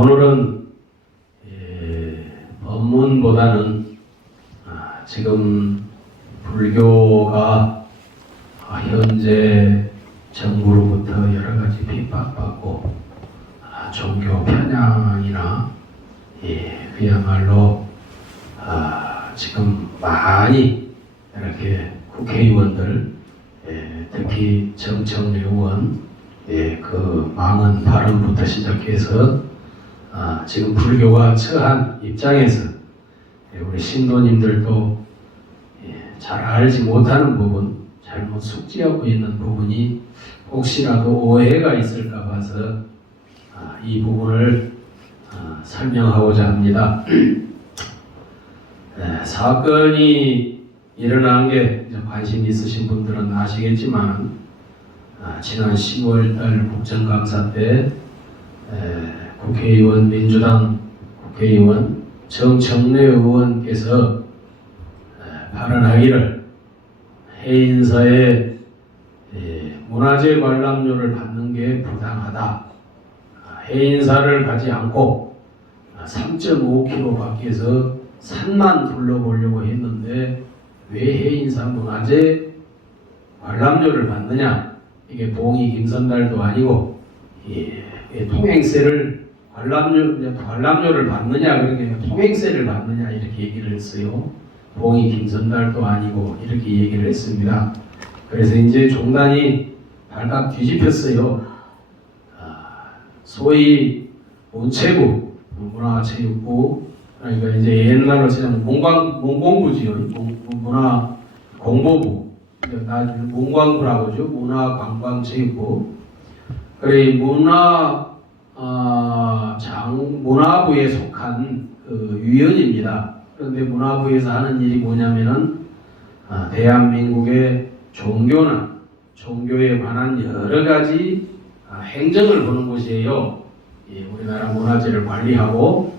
오늘은 법문보다는 지금 불교가 현재 정부로부터 여러 가지 핍박받고 종교 편향이나 그야말로 지금 많이 이렇게 국회의원들 특히 정청래 의원 그 망언 발언부터 시작해서 지금 불교가 처한 입장에서 우리 신도님들도 잘 알지 못하는 부분, 잘못 숙지하고 있는 부분이 혹시라도 오해가 있을까 봐서 이 부분을 설명하고자 합니다. 사건이 일어난 게 관심 있으신 분들은 아시겠지만 지난 10월달 국정감사 때 국회의원 민주당 국회의원 정청래 의원께서 발언하기를 해인사에 문화재 관람료를 받는 게 부당하다. 해인사를 가지 않고 3.5km 밖에서 산만 둘러보려고 했는데 왜 해인사 문화재 관람료를 받느냐? 이게 봉이 김선달도 아니고 통행세를 관람료를 받느냐 그러니까 통행세를 받느냐 이렇게 얘기를 했어요. 봉이 김선달도 아니고 이렇게 얘기를 했습니다. 그래서 이제 종단이 발칵 뒤집혔어요. 소위 문체부, 문화체육부, 그러니까 이제 옛날로 치면 문공부지요. 문화공보부, 나중에 문광부라고 하죠. 문화관광체육부. 그래 문화부에 속한 그 위원입니다. 그런데 문화부에서 하는 일이 뭐냐면은 대한민국의 종교나 종교에 관한 여러 가지 행정을 보는 곳이에요. 우리나라 문화재를 관리하고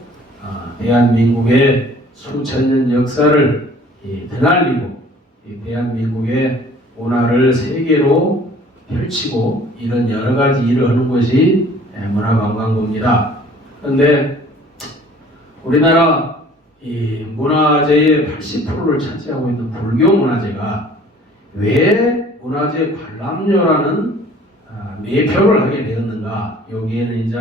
대한민국의 수천 년 역사를 드날리고 대한민국의 문화를 세계로 펼치고 이런 여러 가지 일을 하는 것이 문화관광부입니다. 그런데 우리나라 이 문화재의 80%를 차지하고 있는 불교 문화재가 왜 문화재 관람료라는 매표를 하게 되었는가? 여기에는 이제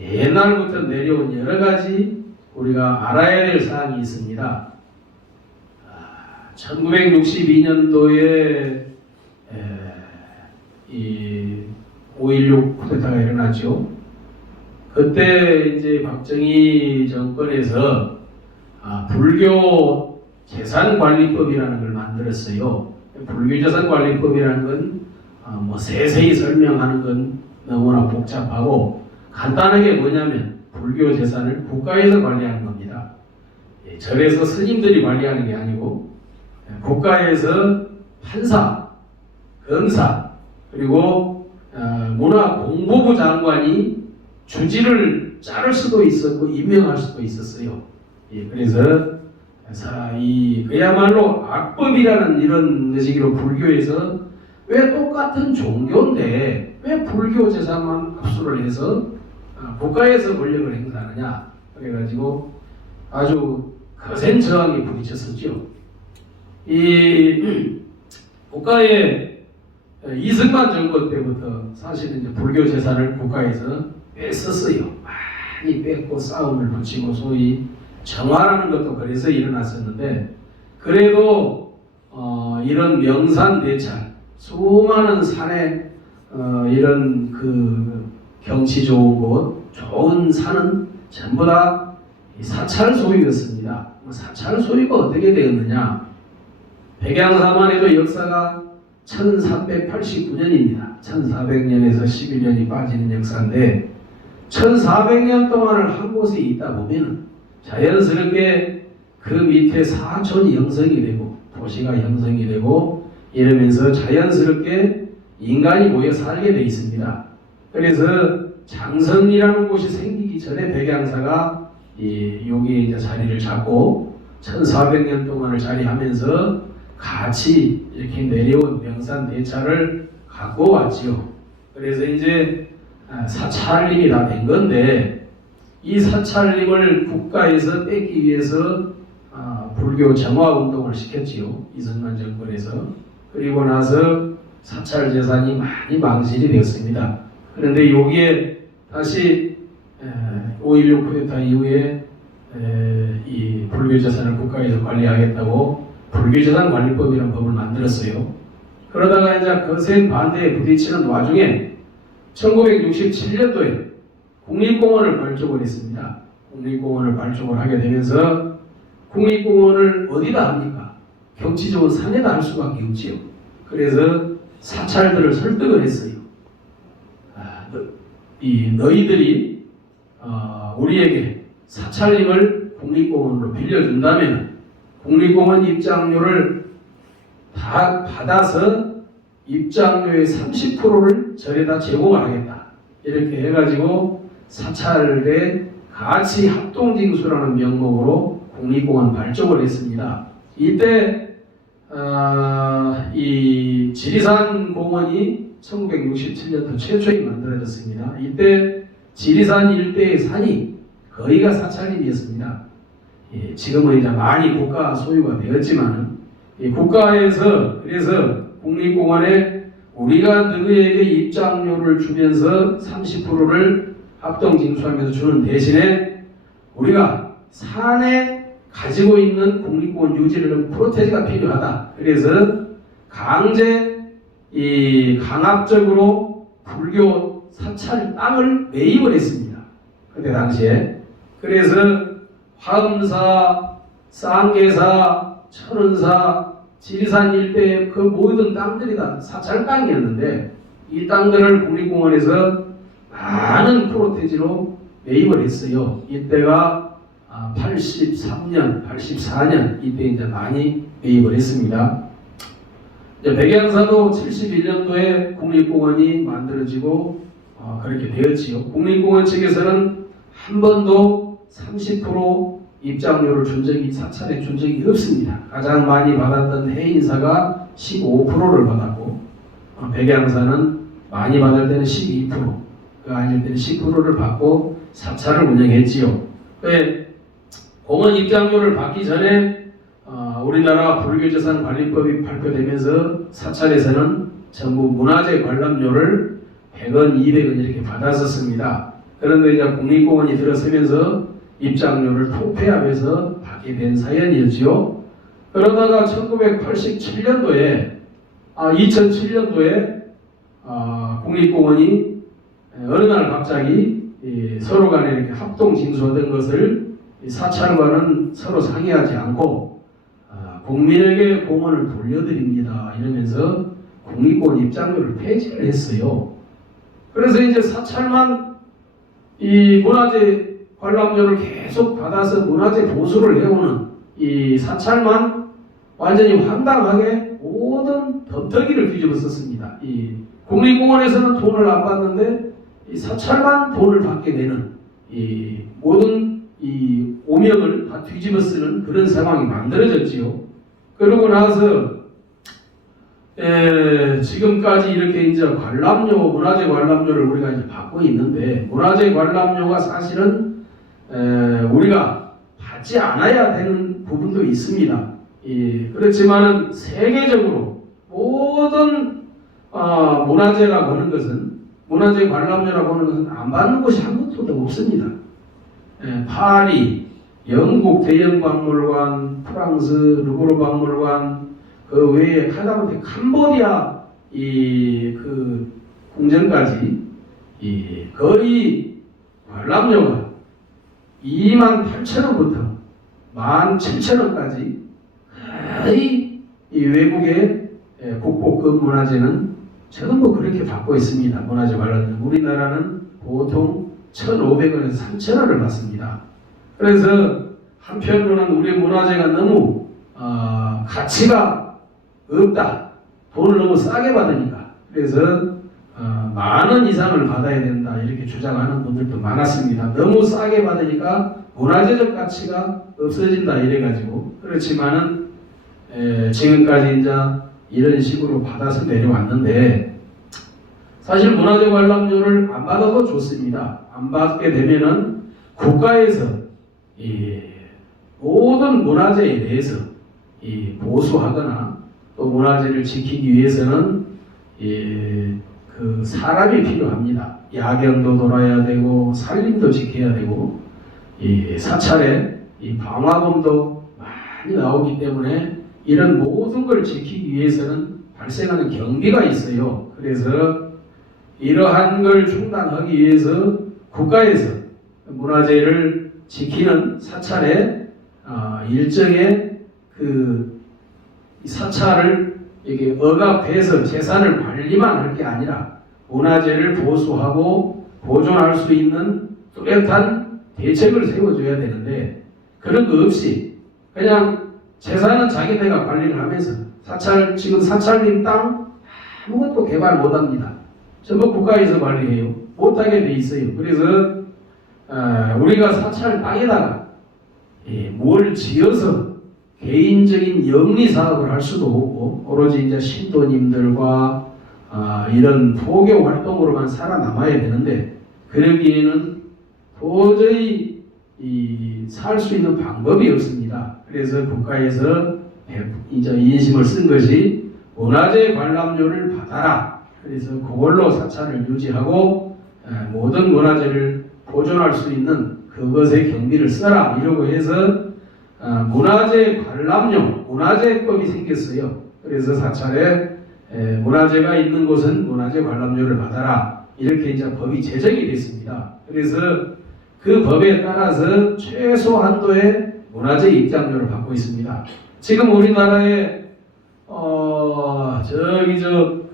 옛날부터 내려온 여러 가지 우리가 알아야 될 사항이 있습니다. 1962년도에 이 5.16 쿠데타가 일어났죠. 그때 이제 박정희 정권에서 불교 재산관리법이라는 걸 만들었어요. 불교 재산관리법이라는 건 뭐 세세히 설명하는 건 너무나 복잡하고 간단하게 뭐냐면 불교 재산을 국가에서 관리하는 겁니다. 절에서 스님들이 관리하는 게 아니고 국가에서 판사, 검사 그리고 문화공보부 장관이 주지를 자를 수도 있었고 임명할 수도 있었어요. 그래서 그야말로 악법이라는 이런 식으로 불교에서 왜 똑같은 종교인데 왜 불교 재산만 압수를 해서 국가에서 권력을 행사하느냐 그래가지고 아주 거센 저항에 부딪혔었죠. 이 국가의 이승만 정권 때부터 사실은 이제 불교 재산을 국가에서 뺐었어요. 많이 뺐고 싸움을 붙이고 소위 정화라는 것도 그래서 일어났었는데 그래도 이런 명산대찰 수많은 산에 이런 그 경치 좋은 곳 좋은 산은 전부 다 사찰 소유였습니다. 사찰 소유가 어떻게 되었느냐? 백양사만 해도 역사가 1389년입니다. 1400년에서 11년이 빠지는 역사인데 1400년 동안을 한 곳에 있다 보면 자연스럽게 그 밑에 사촌이 형성이 되고 도시가 형성이 되고 이러면서 자연스럽게 인간이 모여 살게 돼 있습니다. 그래서 장성이라는 곳이 생기기 전에 백양사가 여기에 이제 자리를 잡고 1400년 동안을 자리하면서 같이 이렇게 내려온 명산대찰을 갖고 왔지요. 그래서 이제 사찰림이 다 된 건데 이 사찰림을 국가에서 뺏기 위해서 불교 정화 운동을 시켰지요. 이승만 정권에서. 그리고 나서 사찰 재산이 많이 망실이 되었습니다. 그런데 여기에 다시 5.16 쿠데타 이후에 이 불교 재산을 국가에서 관리하겠다고 불교재산 관리법이라는 법을 만들었어요. 그러다가 이제 거센 반대에 부딪히는 와중에 1967년도에 국립공원을 발족을 했습니다. 국립공원을 발족을 하게 되면서 국립공원을 어디다 합니까? 경치 좋은 산에다 할 수밖에 없지요. 그래서 사찰들을 설득을 했어요. 너희들이 우리에게 사찰림을 국립공원으로 빌려준다면 국립공원 입장료를 다 받아서 입장료의 30%를 절에다 제공을 하겠다. 이렇게 해가지고 사찰의 가치 합동징수라는 명목으로 국립공원 발족을 했습니다. 이때 이 지리산 공원이 1967년도 최초에 만들어졌습니다. 이때 지리산 일대의 산이 거의가 사찰림이었습니다. 지금은 이제 많이 국가 소유가 되었지만 국가에서 그래서 국립공원에 우리가 너희에게 입장료를 주면서 30%를 합동징수하면서 주는 대신에 우리가 산에 가지고 있는 국립공원 유지를 하는 프로테지가 필요하다. 그래서 강압적으로 불교 사찰 땅을 매입을 했습니다. 그때 당시에. 그래서 화엄사, 쌍계사, 천은사, 지리산 일대의 그 모든 땅들이 다 사찰 땅이었는데 이 땅들을 국립공원에서 많은 프로테지로 매입을 했어요. 이때가 83년, 84년 이때 이제 많이 매입을 했습니다. 이제 백양사도 71년도에 국립공원이 만들어지고 그렇게 되었지요. 국립공원 측에서는 한 번도 30% 입장료를 준 적이 사찰에 준 적이 없습니다. 가장 많이 받았던 해인사가 15%를 받았고 백양사는 많이 받을 때는 12%, 그 아닐 때는 10%를 받고 사찰을 운영했지요. 공원 입장료를 받기 전에 우리나라 불교재산관리법이 발표되면서 사찰에서는 전부 문화재 관람료를 100원, 200원 이렇게 받았었습니다. 그런데 이제 국립공원이 들어서면서 입장료를 통폐합해서 받게 된 사연이었지요. 그러다가 1987년도에 2007년도에 국립공원이 어느 날 갑자기 서로 간에 이렇게 합동 징수하던 것을 사찰과는 서로 상의하지 않고 국민에게 공원을 돌려드립니다 이러면서 국립공원 입장료를 폐지를 했어요. 그래서 이제 사찰만 이 문화재 관람료를 계속 받아서 문화재 보수를 해오는 이 사찰만 완전히 황당하게 모든 덤터기를 뒤집어 썼습니다. 이 국립공원에서는 돈을 안 받는데 이 사찰만 돈을 받게 되는 이 모든 이 오명을 다 뒤집어 쓰는 그런 상황이 만들어졌지요. 그러고 나서 지금까지 이렇게 이제 관람료, 문화재 관람료를 우리가 이제 받고 있는데 문화재 관람료가 사실은 우리가 받지 않아야 되는 부분도 있습니다. 그렇지만은 세계적으로 모든 문화재라고 하는 것은 문화재 관람료라고 하는 것은 안 받는 곳이 한 곳도 없습니다. 파리, 영국 대영박물관, 프랑스 루브르 박물관, 그 외에 하다못해 캄보디아 그 궁전까지 거의 관람료가 28,000원부터 17,000원까지 거의 이 외국의 국보급 문화재는 전부 그렇게 받고 있습니다. 문화재 관람료. 우리나라는 보통 1,500원에서 3,000원을 받습니다. 그래서 한편으로는 우리 문화재가 너무 가치가 없다. 돈을 너무 싸게 받으니까. 그래서 많은 이상을 받아야 된다. 이렇게 주장하는 분들도 많았습니다. 너무 싸게 받으니까 문화재적 가치가 없어진다. 이래가지고. 그렇지만은 지금까지 이제 이런 식으로 받아서 내려왔는데 사실 문화재 관람료를 안 받아도 좋습니다. 안 받게 되면은 국가에서 이 모든 문화재에 대해서 이 보수하거나 또 문화재를 지키기 위해서는 그 사람이 필요합니다. 야경도 돌아야 되고 산림도 지켜야 되고 이 사찰에 이 방화범도 많이 나오기 때문에 이런 모든 걸 지키기 위해서는 발생하는 경비가 있어요. 그래서 이러한 걸 중단하기 위해서 국가에서 문화재를 지키는 사찰에 일정의 그 사찰을 이게 억압해서 재산을 관리만 할 게 아니라 문화재를 보수하고 보존할 수 있는 뚜렷한 대책을 세워줘야 되는데 그런 거 없이 그냥 재산은 자기네가 관리를 하면서 지금 사찰림 땅 아무것도 개발 못합니다. 전부 국가에서 관리해요. 못하게 돼 있어요. 그래서 우리가 사찰 땅에다가 뭘 지어서 개인적인 영리 사업을 할 수도 없고 오로지 이제 신도님들과 이런 포교 활동으로만 살아남아야 되는데 그러기에는 도저히 살 수 있는 방법이 없습니다. 그래서 국가에서 이제 인심을 쓴 것이 문화재 관람료를 받아라. 그래서 그걸로 사찰을 유지하고 모든 문화재를 보존할 수 있는 그것의 경비를 써라 이러고 해서 문화재 관람료, 문화재법이 생겼어요. 그래서 사찰에 문화재가 있는 곳은 문화재 관람료를 받아라 이렇게 이제 법이 제정이 됐습니다. 그래서 그 법에 따라서 최소 한도의 문화재 입장료를 받고 있습니다. 지금 우리나라에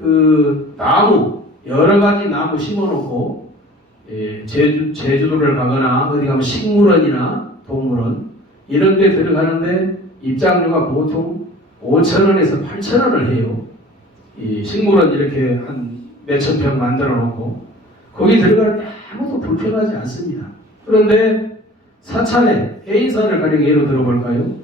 그 나무 여러 가지 나무 심어놓고 제주도를 가거나 어디 가면 식물원이나 동물원 이런 데 들어가는데 입장료가 보통 5,000원에서 8,000원을 해요. 이 식물원 이렇게 한 몇천 평 만들어 놓고 거기 들어가는데 아무도 불편하지 않습니다. 그런데 사찰에 해인사를 가령 예로 들어볼까요?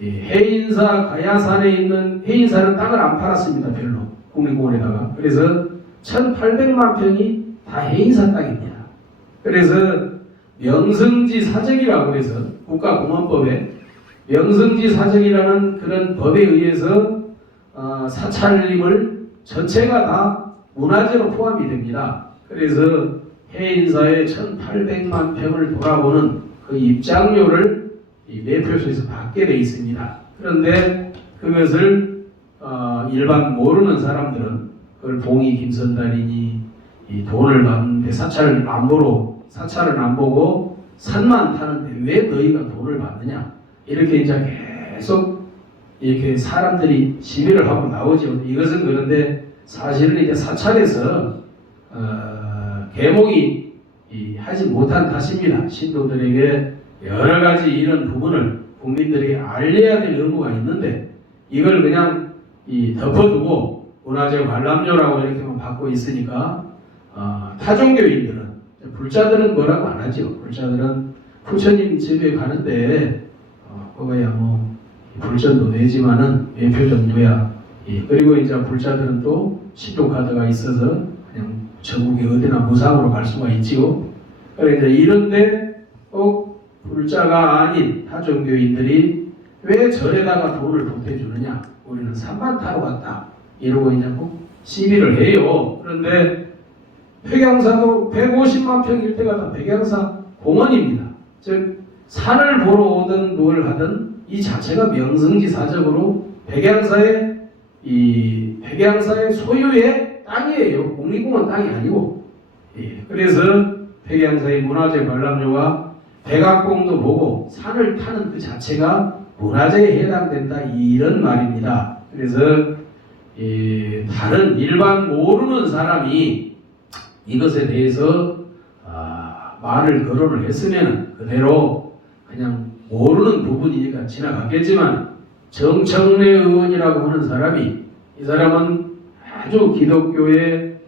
해인사 가야산에 있는 해인사는 땅을 안 팔았습니다. 별로 국립공원에다가. 그래서 1,800만 평이 다 해인사 땅입니다. 그래서 명성지 사정이라고 해서 국가공원법에 명성지 사정이라는 그런 법에 의해서 사찰림을 전체가 다 문화재로 포함이 됩니다. 그래서 해인사의 1,800만 평을 돌아보는 그 입장료를 이 매표소에서 받게 돼 있습니다. 그런데 그것을 일반 모르는 사람들은 그걸 봉이 김선달이니 이 돈을 받는데 사찰을 안 보고 산만 타는데 왜 너희가 돈을 받느냐 이렇게 이제 계속 이렇게 사람들이 시비를 하고 나오죠. 이것은 그런데 사실은 이제 사찰에서 계몽이 하지 못한 탓입니다. 신도들에게 여러 가지 이런 부분을 국민들에게 알려야 될 의무가 있는데 이걸 그냥 덮어두고 문화재 관람료라고 이렇게만 받고 있으니까 타종교인들은 불자들은 뭐라고 안 하죠. 불자들은 부처님 집에 가는데 그거야 뭐 불전도 내지만은 매표전료야. 그리고 이제 불자들은 또 신용카드가 있어서 그냥 전국에 어디나 무상으로 갈 수가 있지요. 그러니까 이런데 꼭 불자가 아닌 타종교인들이 왜 절에다가 돈을 보태주느냐? 우리는 산만 타러 갔다. 이러고 이제 꼭 시비를 해요. 그런데 백양사도 150만 평일 때가 다 백양사 공원입니다. 즉 산을 보러 오든 뭘 하든 이 자체가 명성지사적으로 백양사의 소유의 땅이에요. 국립공원 땅이 아니고. 그래서 백양사의 문화재 관람료가 백악공도 보고 산을 타는 그 자체가 문화재에 해당된다 이런 말입니다. 그래서 다른 일반 모르는 사람이 이것에 대해서 말을 거론을 했으면 그대로 그냥 모르는 부분이니까 지나갔겠지만 정청래 의원이라고 하는 사람이 이 사람은 아주 기독교에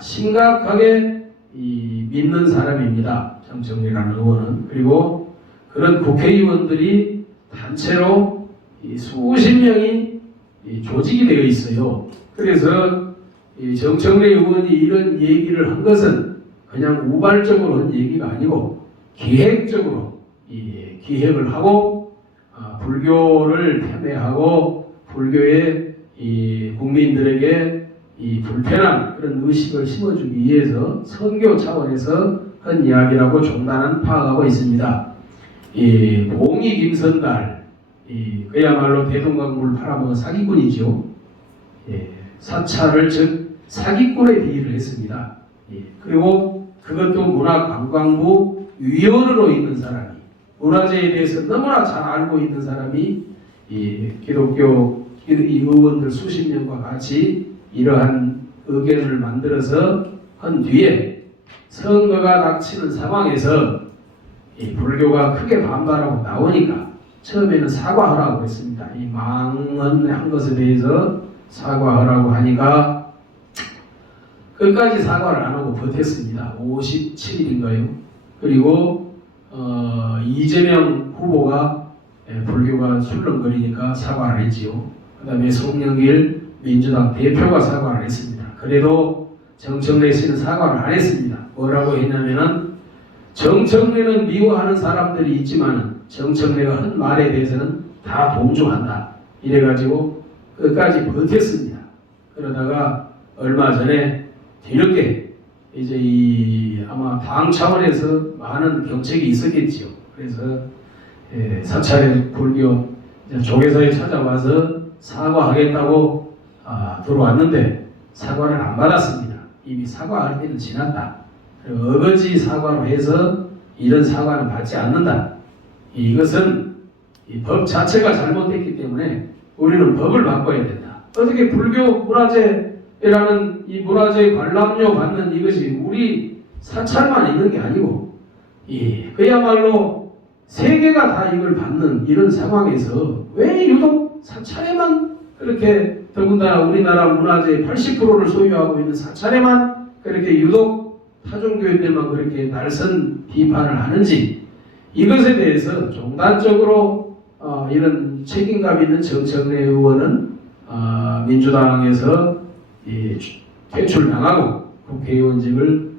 심각하게 믿는 사람입니다. 정청래라는 의원은. 그리고 그런 국회의원들이 단체로 수십 명이 조직이 되어 있어요. 그래서 정청래 의원이 이런 얘기를 한 것은 그냥 우발적으로 한 얘기가 아니고 기획적으로 기획을 하고 불교를 폄훼하고 불교의 국민들에게 불편한 그런 의식을 심어주기 위해서 선교 차원에서 한 이야기라고 종단은 파악하고 있습니다. 봉이 김선달 그야말로 대동강물 팔아먹은 사기꾼이죠. 사찰을 즉 사기꾼에 비유를 했습니다. 그리고 그것도 문화관광부 위원으로 있는 사람이 문화재에 대해서 너무나 잘 알고 있는 사람이 기독교 의원들 수십 명과 같이 이러한 의견을 만들어서 한 뒤에 선거가 닥치는 상황에서 불교가 크게 반발하고 나오니까 처음에는 사과하라고 했습니다. 이 망언한 것에 대해서 사과하라고 하니까 끝까지 사과를 안 하고 버텼습니다. 57일인가요? 그리고 이재명 후보가 불교가 술렁거리니까 사과를 했지요. 그 다음에 송영길 민주당 대표가 사과를 했습니다. 그래도 정청래 씨는 사과를 안 했습니다. 뭐라고 했냐면은 정청래는 미워하는 사람들이 있지만 정청래가 한 말에 대해서는 다 동조한다. 이래가지고 끝까지 버텼습니다. 그러다가 얼마 전에 뒤늦게 이제 아마 당 차원에서 많은 경책이 있었겠지요. 그래서 사찰의 불교 조계사에 찾아와서 사과하겠다고 들어왔는데 사과를 안 받았습니다. 이미 사과할 때는 지났다. 어거지 사과로 해서 이런 사과는 받지 않는다. 이것은 이 법 자체가 잘못됐기 때문에 우리는 법을 바꿔야 된다. 어떻게 불교 문화재라는 이 문화재 관람료 받는 이것이 우리 사찰만 있는 게 아니고 그야말로 세계가 다 이걸 받는 이런 상황에서 왜 유독 사찰에만 그렇게 더군다나 우리나라 문화재 80%를 소유하고 있는 사찰에만 그렇게 유독 타종교인들만 그렇게 날선 비판을 하는지 이것에 대해서 종단적으로 이런 책임감 있는 정청래 의원은 민주당에서 퇴출당하고 국회의원직을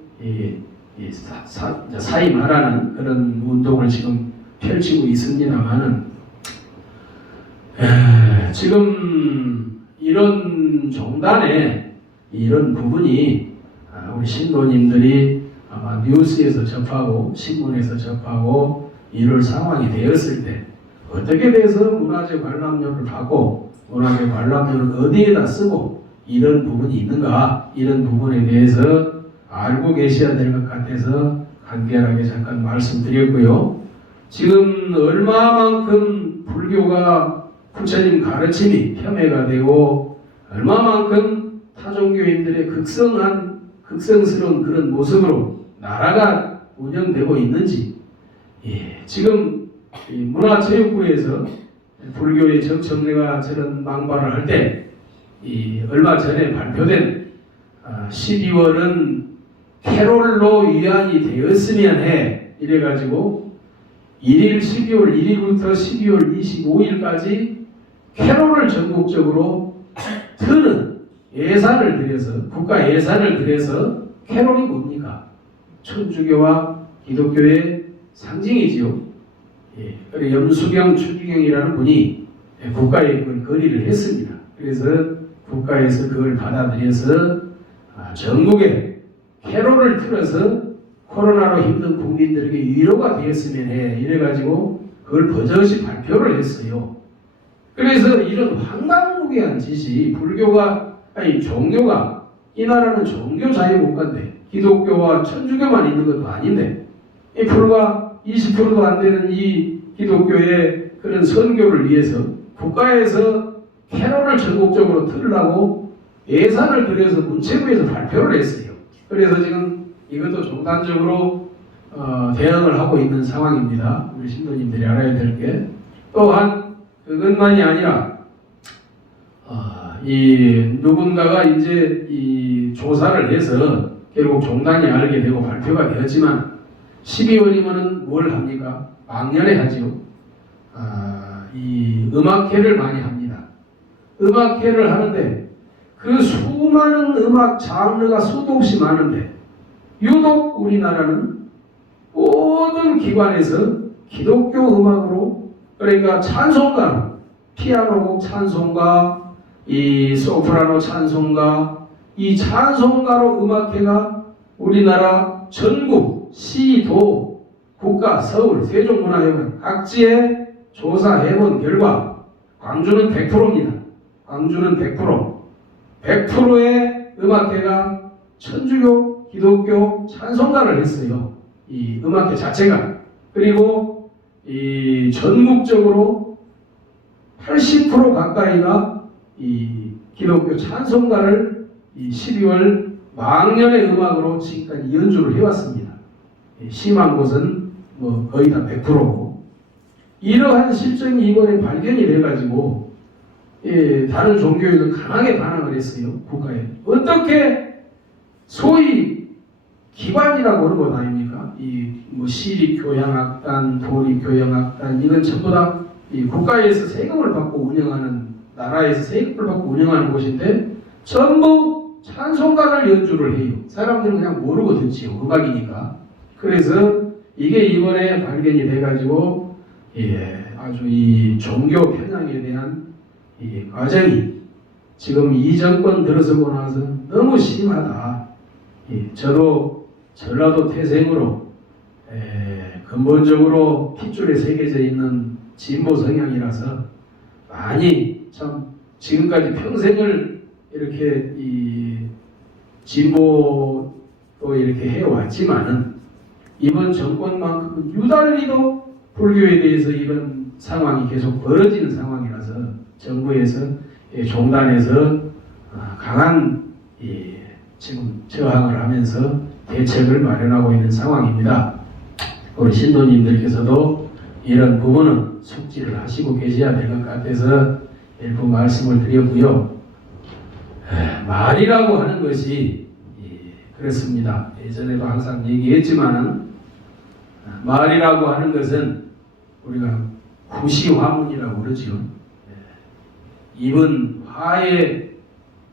사임하라는 그런 운동을 지금 펼치고 있습니다만은 지금 이런 종단의 이런 부분이 우리 신도님들이 아마 뉴스에서 접하고 신문에서 접하고 이럴 상황이 되었을 때 어떻게 돼서 문화재 관람료를 받고 문화재 관람료를 어디에다 쓰고 이런 부분이 있는가 이런 부분에 대해서 알고 계셔야 될 것 같아서 간결하게 잠깐 말씀드렸고요. 지금 얼마만큼 불교가 부처님 가르침이 폄훼가 되고 얼마만큼 타종교인들의 극성스러운 그런 모습으로 나라가 운영되고 있는지 지금 문화체육부에서 불교의 정청래가 저런 망발을 할 때 얼마 전에 발표된 12월은 캐롤로 위안이 되었으면 해 이래가지고 12월 1일부터 12월 25일까지 캐롤을 전국적으로 트는 예산을 들여서 국가 예산을 들여서 캐롤이 뭡니까? 천주교와 기독교의 상징이지요. 그리고 염수경 추기경이라는 분이 국가에 그걸 거리를 했습니다. 그래서 국가에서 그걸 받아들여서 전국에 캐롤을 틀어서 코로나로 힘든 국민들에게 위로가 되었으면 해 이래가지고 그걸 버젓이 발표를 했어요. 그래서 이런 황당무계한 짓이 불교가 아니 종교가 이 나라는 종교 자유국가인데 기독교와 천주교만 있는 것도 아닌데 이 불과 20%도 안 되는 이 기독교의 그런 선교를 위해서 국가에서 캐롤을 전국적으로 틀으려고 예산을 들여서 문체부에서 발표를 했어요. 그래서 지금 이것도 종단적으로 대응을 하고 있는 상황입니다. 우리 신도님들이 알아야 될 게 또한 그것만이 아니라 이 누군가가 이제 이 조사를 해서 결국 종단이 알게 되고 발표가 되었지만 12월이면은 뭘 합니까? 망년에 하지요. 이 음악회를 많이 합니다. 음악회를 하는데 그 수많은 음악 장르가 수도 없이 많은데 유독 우리나라는 꼭 모든 기관에서 기독교 음악으로, 그러니까 찬송가, 피아노곡 찬송가, 이 소프라노 찬송가, 이 찬송가로 음악회가 우리나라 전국 시도 국가 서울 세종문화회관 각지에 조사해본 결과 광주는 100%입니다. 광주는 100%의 음악회가 천주교, 기독교 찬송가를 했어요. 이 음악회 자체가. 그리고 이 전국적으로 80% 가까이가 이 기독교 찬송가를 이 12월 망년의 음악으로 지금까지 연주를 해왔습니다. 심한 곳은 뭐 거의 다 100%고, 이러한 실정이 이번에 발견이 돼가지고 다른 종교에도 강하게 반항을 했어요. 국가에. 어떻게 소위 기관이라고 하는 것 아닙니까? 뭐 시립교향악단, 도립교향악단, 이건 전부 다 이 국가에서 세금을 받고 운영하는, 나라에서 세금을 받고 운영하는 곳인데 전부 찬송가를 연주를 해요. 사람들은 그냥 모르고 듣지요. 음악이니까. 그래서 이게 이번에 발견이 돼가지고 아주 이 종교 편향에 대한 이 과정이 지금 이 정권 들어서고 나서 너무 심하다. 저도 전라도 태생으로 근본적으로 핏줄에 새겨져 있는 진보 성향이라서 많이 참 지금까지 평생을 이렇게 이 진보도 이렇게 해왔지만은 이번 정권만큼은 유달리도 불교에 대해서 이런 상황이 계속 벌어지는 상황이라서 정부에서 종단에서 강한 지금 저항을 하면서 대책을 마련하고 있는 상황입니다. 우리 신도님들께서도 이런 부분은 숙지를 하시고 계셔야 될 것 같아서 일부 말씀을 드렸고요. 말이라고 하는 것이 그렇습니다. 예전에도 항상 얘기했지만은 말이라고 하는 것은 우리가 구시화문이라고 그러죠. 입은 화의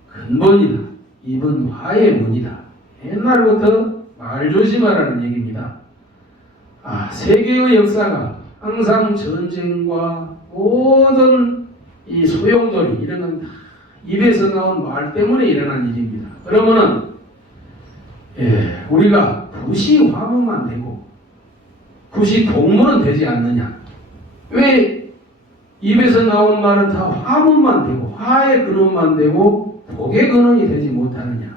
근본이다. 입은 화의 문이다. 옛날부터 말 조심하라는 얘기입니다. 세계의 역사가 항상 전쟁과 모든 이 소용돌이 이런 건 다 입에서 나온 말 때문에 일어난 일입니다. 그러면은 우리가 구시화문만 되고 구시동문은 되지 않느냐? 왜 입에서 나온 말은 다 화문만 되고 화의 근원만 되고 복의 근원이 되지 못하느냐?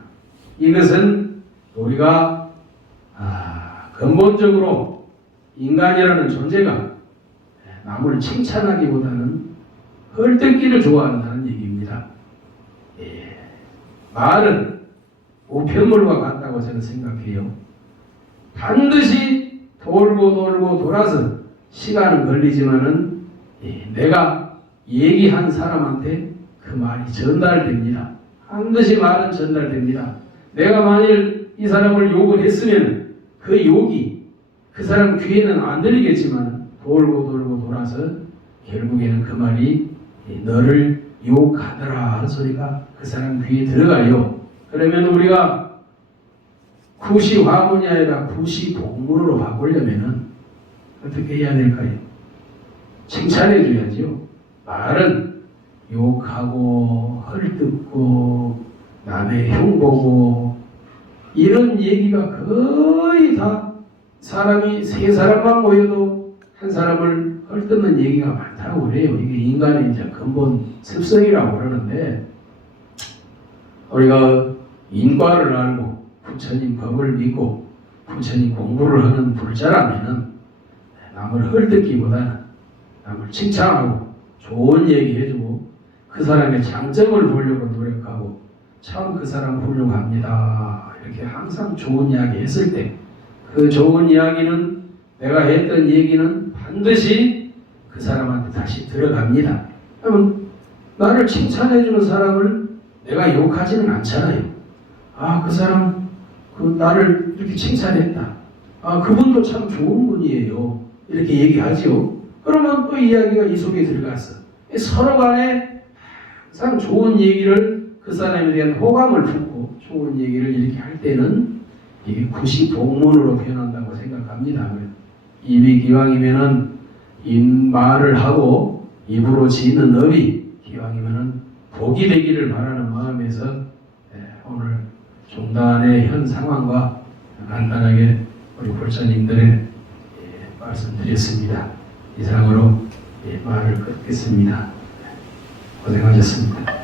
이것은 우리가 근본적으로 인간이라는 존재가 남을 칭찬하기보다는 헐뜯기를 좋아한다는 얘기입니다. 말은 우편물과 같다고 저는 생각해요. 반드시 돌고 돌고 돌아서 시간은 걸리지만은 내가 얘기한 사람한테 그 말이 전달됩니다. 반드시 말은 전달됩니다. 내가 만일 이 사람을 욕을 했으면 그 욕이 그 사람 귀에는 안 들리겠지만 돌고 돌고 돌아서 결국에는 그 말이 너를 욕하더라 하는 소리가 그 사람 귀에 들어가요. 그러면 우리가 구시화문이 아니라 구시동문으로 바꾸려면은 어떻게 해야 될까요? 칭찬해 줘야지요. 말은 욕하고 헐뜯고 남의 흉보고 이런 얘기가 거의 다 사람이 세 사람만 모여도 한 사람을 헐뜯는 얘기가 많다고 그래요. 이게 인간의 이제 근본 습성이라고 그러는데 우리가 인과를 알고 부처님 법을 믿고 부처님 공부를 하는 불자라면은 남을 헐뜯기보다는 남을 칭찬하고 좋은 얘기 해주고 그 사람의 장점을 보려고 노력하고 참 그 사람 훌륭합니다. 이렇게 항상 좋은 이야기 했을 때 그 좋은 이야기는 내가 했던 얘기는 반드시 그 사람한테 다시 들어갑니다. 그러면 나를 칭찬해주는 사람을 내가 욕하지는 않잖아요. 그 사람 나를 이렇게 칭찬했다. 그분도 참 좋은 분이에요. 이렇게 얘기하지요. 그러면 또 이야기가 이 속에 들어갔어. 서로 간에 항상 좋은 얘기를 그 사람에 대한 호감을 품고 좋은 얘기를 이렇게 할 때는 이게 구시동문으로 변한다고 생각합니다. 입이 기왕이면은 말을 하고 입으로 지는 업이 기왕이면은 복이 되기를 바라는 마음에서 오늘 종단의 현 상황과 간단하게 우리 불자님들의 말씀드렸습니다. 이상으로 말을 끊겠습니다. 고생하셨습니다.